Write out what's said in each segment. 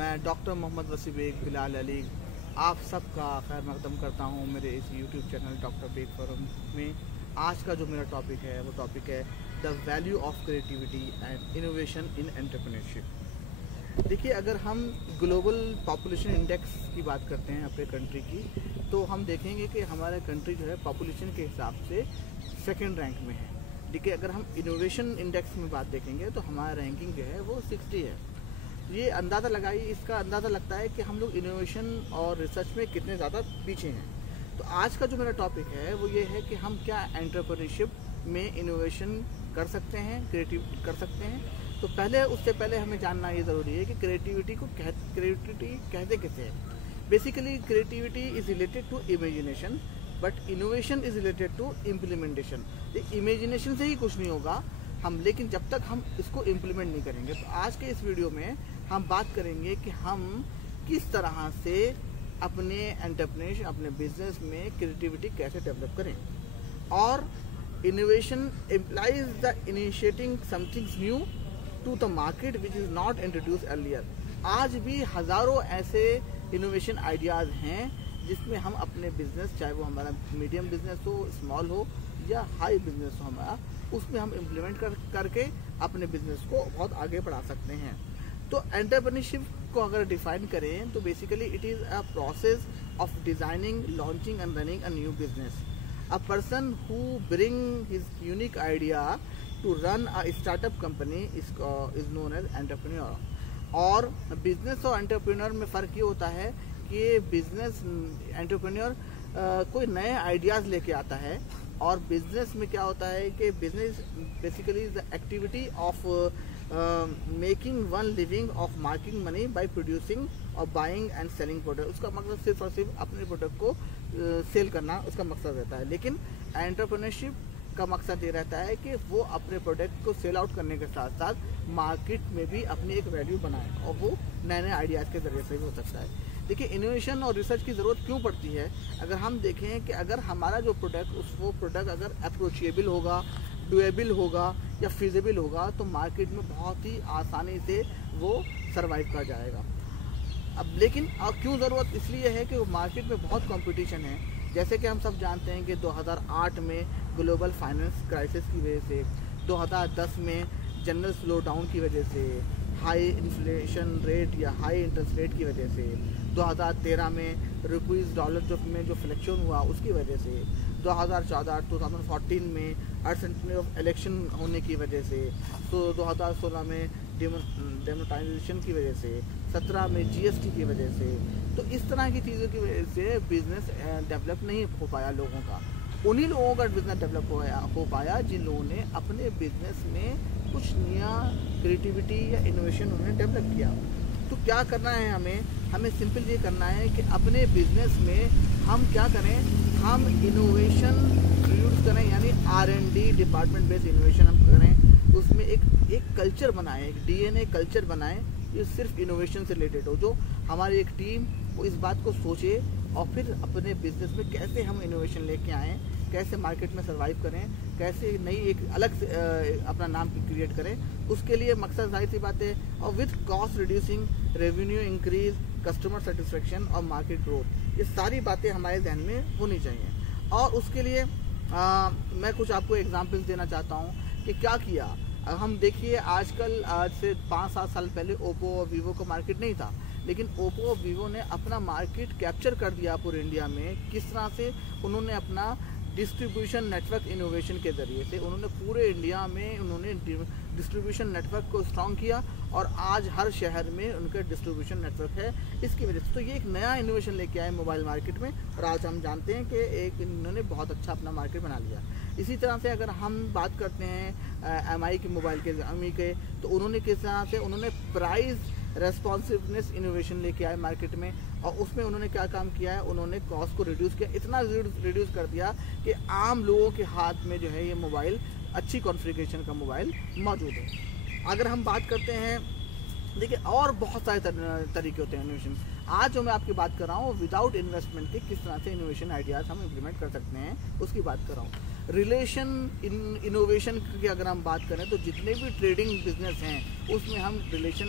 मैं डॉक्टर मोहम्मद वसी बेग बिलाल अली आप सबका खैर मकदम करता हूँ मेरे इस YouTube channel doctor Baig forum में। आज का जो मेरा टॉपिक है वो टॉपिक है the value of creativity and innovation in entrepreneurship. देखिए, अगर हम ग्लोबल पॉपुलेशन इंडेक्स की बात करते हैं अपने कंट्री की, तो हम देखेंगे कि हमारा कंट्री जो है पॉपुलेशन के हिसाब से सेकेंड रैंक में है। देखिए, अगर हम इनोवेशन इंडेक्स में बात देखेंगे तो हमारा रैंकिंग जो है वो 60 है। ये अंदाज़ा लगाइए, इसका अंदाज़ा लगता है कि हम लोग इनोवेशन और रिसर्च में कितने ज़्यादा पीछे हैं। तो आज का जो मेरा टॉपिक है वो ये है कि हम क्या एंटरप्रेन्योरशिप में इनोवेशन कर सकते हैं, क्रिएटिव कर सकते हैं। तो उससे पहले हमें जानना ये ज़रूरी है कि क्रिएटिविटी कहते किसे हैं। Basically creativity is related to imagination, but innovation is related to implementation. Imagination से ही कुछ नहीं होगा लेकिन जब तक हम इसको इम्प्लीमेंट नहीं करेंगे। तो आज के इस वीडियो में हम बात करेंगे कि हम किस तरह से अपने एंटरप्रेन्योरशिप, अपने बिजनेस में क्रिएटिविटी कैसे डेवलप करें। और innovation implies the initiating something new to the market which is not introduce earlier. आज भी हज़ारों ऐसे इनोवेशन आइडियाज़ हैं जिसमें हम अपने बिजनेस, चाहे वो हमारा मीडियम बिजनेस हो, स्मॉल हो या हाई बिजनेस हो हमारा, उसमें हम इम्प्लीमेंट करके अपने बिजनेस को बहुत आगे बढ़ा सकते हैं। तो एंटरप्रेन्योरशिप को अगर डिफाइन करें तो basically it is a process of designing, launching and running a new business. A person who bring his unique idea to run a startup company is known as entrepreneur. और business और entrepreneur में फ़र्क ये होता है कि business entrepreneur कोई नए आइडियाज़ लेके आता है, और बिजनेस में क्या होता है कि business basically the activity of making one living of marking money by producing और बाइंग एंड सेलिंग प्रोडक्ट। उसका मकसद सिर्फ और सिर्फ अपने प्रोडक्ट को सेल करना उसका मकसद रहता है। लेकिन एंटरप्रेन्योरशिप का मकसद ये रहता है कि वो अपने प्रोडक्ट को सेल आउट करने के साथ साथ मार्केट में भी अपनी एक वैल्यू बनाए, और वो नए नए आइडियाज़ के ज़रिए से भी हो सकता है। देखिए, इनोवेशन और रिसर्च की ज़रूरत क्यों पड़ती है। अगर हम देखें कि अगर हमारा जो प्रोडक्ट वो प्रोडक्ट अगर अप्रोचेबल होगा, डुएबल होगा या फिजिबल होगा तो मार्केट में बहुत ही आसानी से वो सरवाइव कर जाएगा। अब लेकिन क्यों ज़रूरत इसलिए है कि मार्केट में बहुत कंपटीशन है। जैसे कि हम सब जानते हैं कि 2008 में ग्लोबल फाइनेंस क्राइसिस की वजह से, 2010 में जनरल स्लो डाउन की वजह से, हाई इन्फ्लेशन रेट या हाई इंटरेस्ट रेट की वजह से, 2013 में रुपीज़ डॉलर में जो फ्लक्चुएशन हुआ उसकी वजह से, 2014 में अर्जेंटिना ऑफ इलेक्शन होने की वजह से, तो 2016 में डेमोनेटाइजेशन की वजह से, 17 में जीएसटी की वजह से। तो इस तरह की चीज़ों की वजह से बिज़नेस डेवलप नहीं हो पाया लोगों का। उन्हीं लोगों का बिज़नेस डेवलप हो पाया जिन लोगों ने अपने बिज़नेस में कुछ नया क्रिएटिविटी या इनोवेशन उन्होंने डेवलप किया। तो क्या करना है हमें सिंपल ये करना है कि अपने बिजनेस में हम क्या करें, हम इनोवेशन इंट्रोड्यूस करें, यानी R&D डिपार्टमेंट बेस्ड इनोवेशन हम करें। उसमें एक कल्चर बनाएं, एक DNA कल्चर बनाएं जो सिर्फ इनोवेशन से रिलेटेड हो, जो हमारी एक टीम वो इस बात को सोचे और फिर अपने बिजनेस में कैसे हम इनोवेशन लेके आएँ, कैसे मार्केट में सर्वाइव करें, कैसे नई एक अलग से अपना नाम क्रिएट करें। उसके लिए मकसद जाहिर सी बात है, और with cost reducing, revenue increase, customer satisfaction और मार्केट ग्रोथ, ये सारी बातें हमारे ध्यान में होनी चाहिए। और उसके लिए मैं कुछ आपको एग्जांपल्स देना चाहता हूँ कि क्या किया। हम देखिए, आजकल आज से 5-7 साल पहले ओप्पो और वीवो का मार्केट नहीं था, लेकिन ओप्पो और वीवो ने अपना मार्केट कैप्चर कर दिया पूरे इंडिया में। किस तरह से उन्होंने अपना डिस्ट्रीब्यूशन नेटवर्क इनोवेशन के ज़रिए से उन्होंने पूरे इंडिया में उन्होंने डिस्ट्रीब्यूशन नेटवर्क को स्ट्रॉन्ग किया, और आज हर शहर में उनका डिस्ट्रीब्यूशन नेटवर्क है। इसकी वजह से तो ये एक नया इनोवेशन लेके आए मोबाइल मार्केट में, और आज हम जानते हैं कि इन्होंने बहुत अच्छा अपना मार्केट बना लिया। इसी तरह से अगर हम बात करते हैं MI के मोबाइल के, तो उन्होंने किस तरह से उन्होंने प्राइस रेस्पॉन्सिवनेस इनोवेशन लेके आए मार्केट में, और उसमें उन्होंने क्या काम किया है, उन्होंने कॉस्ट को रिड्यूस किया, इतना रिड्यूस कर दिया कि आम लोगों के हाथ में जो है ये मोबाइल अच्छी कॉन्फ़िगरेशन का मोबाइल मौजूद है। अगर हम बात करते हैं, देखिए और बहुत सारे तरीके होते हैं इनोवेशन। आज जो मैं आपकी बात कर रहा हूँ विदाउट इन्वेस्टमेंट के किस तरह से इनोवेशन आइडियाज़ हम इम्प्लीमेंट कर सकते हैं उसकी बात कर रहा हूँ। रिलेशन इनोवेशन की अगर हम बात करें तो जितने भी ट्रेडिंग बिजनेस हैं उसमें हम रिलेशन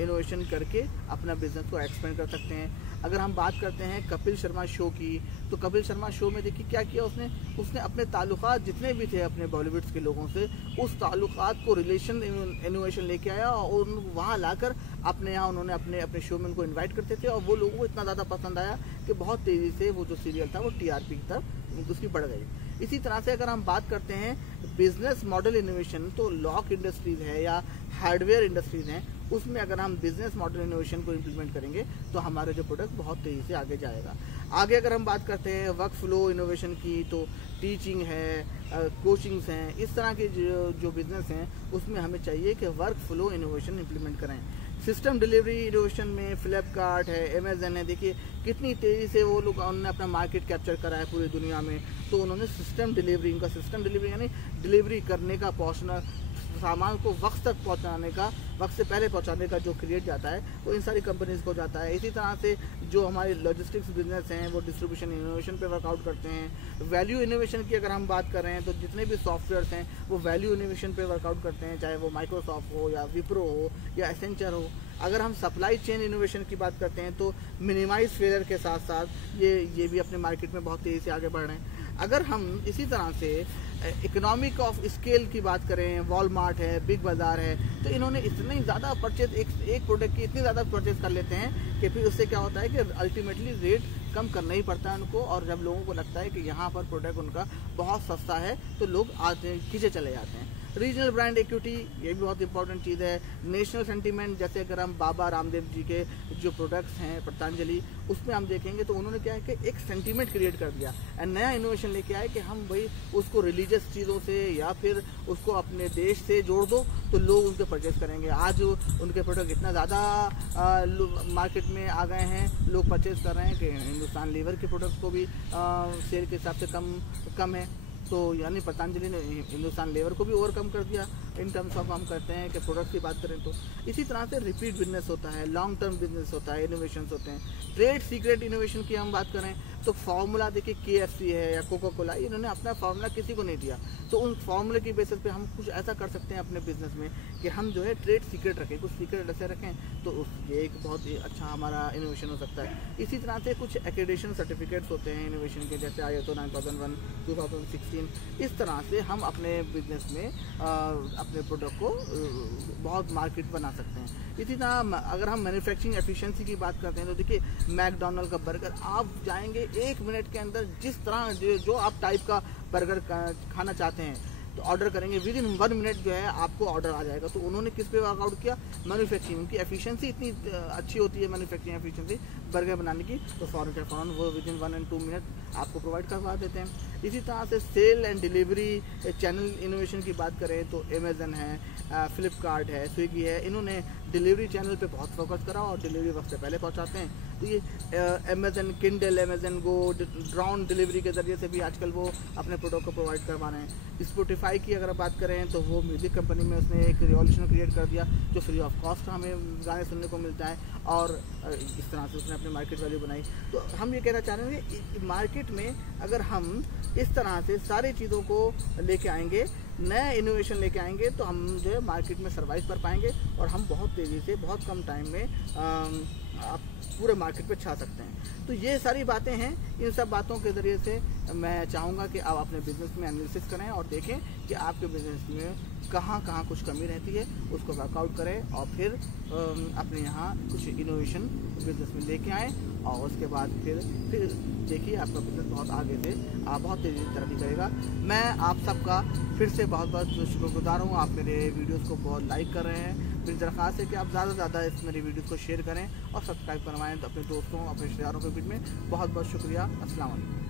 इनोवेशन करके अपना बिजनेस को एक्सपेंड कर सकते हैं। अगर हम बात करते हैं कपिल शर्मा शो की, तो कपिल शर्मा शो में देखिए क्या किया उसने अपने ताल्लुकात जितने भी थे अपने बॉलीवुड के लोगों से, उस ताल्लुकात को रिलेशन इनोवेशन लेके आया और वहाँ लाकर अपने यहाँ उन्होंने अपने शो में उनको इनवाइट करते थे और वो लोगों को इतना ज़्यादा पसंद आया कि बहुत तेज़ी से वो जो सीरियल था वो टीआरपी की तरफ उसकी बढ़ गई। इसी तरह से अगर हम बात करते हैं बिजनेस मॉडल इनोवेशन, तो लॉक इंडस्ट्रीज़ है या हार्डवेयर इंडस्ट्रीज़ हैं, उसमें अगर हम बिजनेस मॉडल इनोवेशन को इम्प्लीमेंट करेंगे तो हमारे जो प्रोडक्ट बहुत तेज़ी से आगे जाएगा। आगे अगर हम बात करते हैं वर्क फ्लो इनोवेशन की, तो टीचिंग है, कोचिंग्स हैं, इस तरह के जो बिजनेस हैं उसमें हमें चाहिए कि वर्क फ्लो इनोवेशन इम्प्लीमेंट करें। सिस्टम डिलीवरी इनोवेशन में फ्लिपकार्ट है, अमेजन है, देखिए कितनी तेज़ी से वो लोग उन्होंने अपना मार्केट कैप्चर करा है पूरी दुनिया में। तो उन्होंने सिस्टम डिलीवरी, इनका सिस्टम डिलीवरी यानी डिलीवरी करने का, पहुंचना, सामान को वक्त तक पहुंचाने का, वक्त से पहले पहुंचाने का जो क्रिएट जाता है वो इन सारी कंपनीज को जाता है। इसी तरह से जो हमारे लॉजिस्टिक्स बिजनेस हैं वो डिस्ट्रीब्यूशन इनोवेशन पे वर्कआउट करते हैं। वैल्यू इनोवेशन की अगर हम बात कर रहे हैं तो जितने भी सॉफ्टवेयर्स हैं वो वैल्यू इनोवेशन पे वर्कआउट करते हैं, चाहे वो माइक्रोसॉफ्ट हो या विप्रो हो या एसेंचर हो। अगर हम सप्लाई चेन इनोवेशन की बात करते हैं तो मिनिमाइज फेलियर के साथ साथ ये भी अपने मार्केट में बहुत तेज़ी से आगे बढ़ रहे हैं। अगर हम इसी तरह से इकोनॉमिक ऑफ स्केल की बात करें, वॉलमार्ट है, बिग बाज़ार है, तो इन्होंने इतनी ज़्यादा परचेज एक प्रोडक्ट की इतनी ज़्यादा परचेज कर लेते हैं कि फिर उससे क्या होता है कि अल्टीमेटली रेट कम करना ही पड़ता है उनको। और जब लोगों को लगता है कि यहाँ पर प्रोडक्ट उनका बहुत सस्ता है तो लोग आते खींचे चले जाते हैं। रीजनल ब्रांड इक्विटी, ये भी बहुत इंपॉर्टेंट चीज़ है। नेशनल सेंटीमेंट, जैसे अगर हम बाबा रामदेव जी के जो प्रोडक्ट्स हैं पतंजलि, उसमें हम देखेंगे तो उन्होंने क्या है कि एक सेंटीमेंट क्रिएट कर दिया एंड नया इनोवेशन लेके आए कि हम भाई उसको रिलीजियस चीज़ों से या फिर उसको अपने देश से जोड़ दो तो लोग उनके परचेज करेंगे। आज उनके प्रोडक्ट इतना ज़्यादा मार्केट में आ गए हैं, लोग परचेज कर रहे हैं कि हिंदुस्तान लीवर के प्रोडक्ट्स को भी सेल के हिसाब से कम है। तो यानी पतंजलि ने हिंदुस्तान लेवर को भी ओवरकम कर दिया इन टर्म्स ऑफ हम करते हैं कि प्रोडक्ट की बात करें तो। इसी तरह से रिपीट बिजनेस होता है, लॉन्ग टर्म बिजनेस होता है, इनोवेशंस होते हैं। ट्रेड सीक्रेट इनोवेशन की हम बात करें तो फार्मूला देखिए KFC है या कोका कोला, इन्होंने अपना फार्मूला किसी को नहीं दिया, तो उन फार्मूले की बेसिस पे हम कुछ ऐसा कर सकते हैं अपने बिजनेस में कि हम जो है ट्रेड सीक्रेट रखें, कुछ सीक्रेट ऐसे रखें, तो ये एक बहुत ही अच्छा हमारा इनोवेशन हो सकता है। इसी तरह से कुछ एक्रेडिटेशन सर्टिफिकेट्स होते हैं इनोवेशन के, जैसे ISO 9001 2016। इस तरह से हम अपने बिजनेस में अपने प्रोडक्ट को बहुत मार्केट बना सकते हैं। इसी तरह अगर हम मैन्युफैक्चरिंग एफिशिएंसी की बात करते हैं तो देखिए मैकडोनल्ड का बर्गर, आप जाएंगे 1 मिनट के अंदर जिस तरह जो आप टाइप का बर्गर खाना चाहते हैं तो ऑर्डर करेंगे, विद इन 1 मिनट जो है आपको ऑर्डर आ जाएगा। तो उन्होंने किस पे वर्कआउट किया? मैन्युफैक्चरिंग। उनकी एफिशिएंसी इतनी अच्छी होती है, मैन्युफैक्चरिंग एफिशिएंसी बर्गर बनाने की, तो फ़ौरन वो विद इन 1 and 2 मिनट आपको प्रोवाइड करवा देते हैं। इसी तरह से sale and delivery channel innovation की बात करें तो अमेजन है, फ्लिपकार्ट है, स्विगी है, इन्होंने डिलीवरी चैनल पे बहुत फोकस करा और डिलीवरी वक्त से पहले पहुंचाते हैं। तो ये अमेजन किंडल, अमेजन गो, ड्रोन डिलीवरी के ज़रिए से भी आजकल वो अपने प्रोडक्ट को प्रोवाइड करवा रहे हैं। स्पॉटिफाई की अगर बात करें तो वो म्यूज़िक कंपनी में उसने एक रिवॉल्यूशन क्रिएट कर दिया जो फ्री ऑफ कॉस्ट हमें गाने सुनने को मिलता है, और इस तरह से उसने अपनी मार्केट वैल्यू बनाई। तो हम ये कहना चाह रहे हैं कि मार्केट में अगर हम इस तरह से सारी चीज़ों को लेके आएंगे, नया इनोवेशन लेके आएंगे, तो हम जो है मार्केट में सर्वाइव कर पाएंगे और हम बहुत तेज़ी से बहुत कम टाइम में आप पूरे मार्केट पे छा सकते हैं। तो ये सारी बातें हैं, इन सब बातों के ज़रिए से मैं चाहूँगा कि आप अपने बिज़नेस में एनालिसिस करें और देखें कि आपके बिज़नेस में कहाँ कुछ कमी रहती है, उसको वर्कआउट करें और फिर अपने यहाँ कुछ इनोवेशन बिज़नेस में लेके आएँ और उसके बाद फिर देखिए आपका बिज़नेस बहुत आगे से बहुत तेज़ी से तरक्की करेगा। मैं आप सबका फिर से बहुत शुक्रगुजार हूँ, आप मेरे वीडियोज़ को बहुत लाइक कर रहे हैं। मेरी दरख्वास्त है कि आप ज़्यादा से ज़्यादा इस मेरी वीडियोज़ को शेयर करें और सब्सक्राइब करवाएं तो अपने दोस्तों, अपने रिश्तेदारों के बीच में। बहुत बहुत शुक्रिया। अस्सलाम वालेकुम।